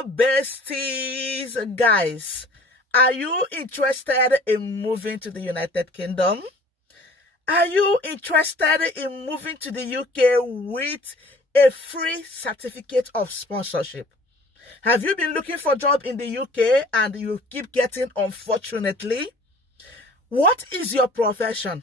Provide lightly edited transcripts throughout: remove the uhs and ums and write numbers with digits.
Hello, besties. Guys, are you interested in moving to the United Kingdom? Are you interested in moving to the UK with a free certificate of sponsorship? Have you been looking for a job in the UK and you keep getting unfortunately? What is your profession?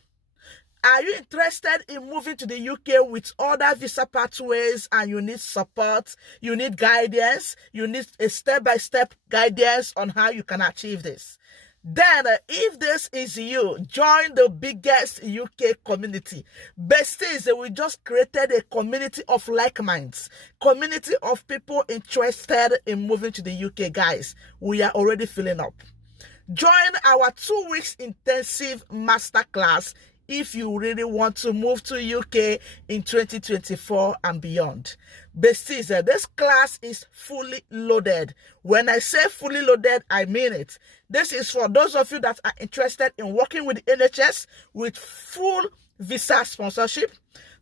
Are you interested in moving to the UK with other visa pathways and you need support, you need guidance, you need a step-by-step guidance on how you can achieve this? Then, if this is you, join the biggest UK community. Besties, we just created a community of like minds, community of people interested in moving to the UK. Guys, we are already filling up. Join our 2 weeks intensive masterclass if you really want to move to UK in 2024 and beyond. Besties, this class is fully loaded. When I say fully loaded, I mean it. This is for those of you that are interested in working with the NHS with full visa sponsorship.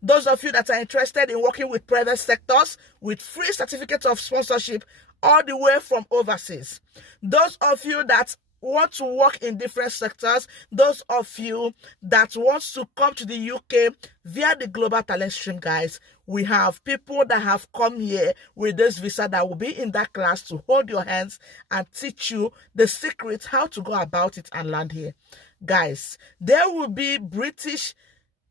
Those of you that are interested in working with private sectors with free certificates of sponsorship all the way from overseas. Those of you that want to work in different sectors, those of you that wants to come to the UK via the Global Talent Stream, guys, we have people that have come here with this visa that will be in that class to hold your hands and teach you the secrets, how to go about it and land here. Guys, there will be British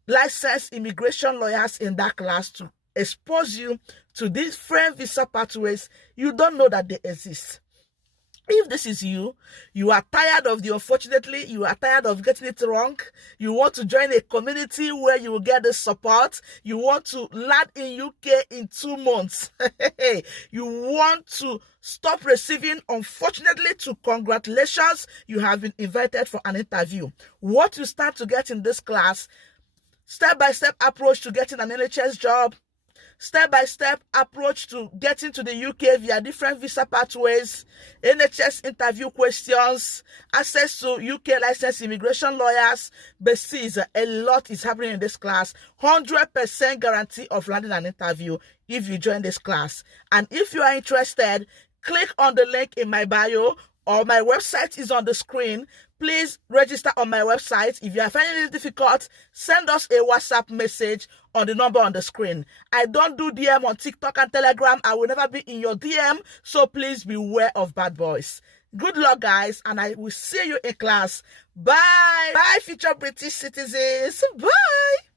licensed immigration lawyers in that class to expose you to different visa pathways you don't know that they exist. If this is you, you are tired of unfortunately, you are tired of getting it wrong, you want to join a community where you will get the support, you want to land in UK in 2 months, you want to stop receiving unfortunately to congratulations, you have been invited for an interview. What you start to get in this class, step-by-step approach to getting an NHS job, step-by-step approach to getting to the UK via different visa pathways, NHS interview questions, access to UK licensed immigration lawyers. Besties, a lot is happening in this class. 100% guarantee of landing an interview if you join this class. And if you are interested, click on the link in my bio or my website is on the screen. Please register on my website. If you are finding it difficult, send us a WhatsApp message on the number on the screen. I don't do DM on TikTok and Telegram. I will never be in your DM, so please beware of bad boys. Good luck, guys, and I will see you in class. Bye. Bye, future British citizens. Bye.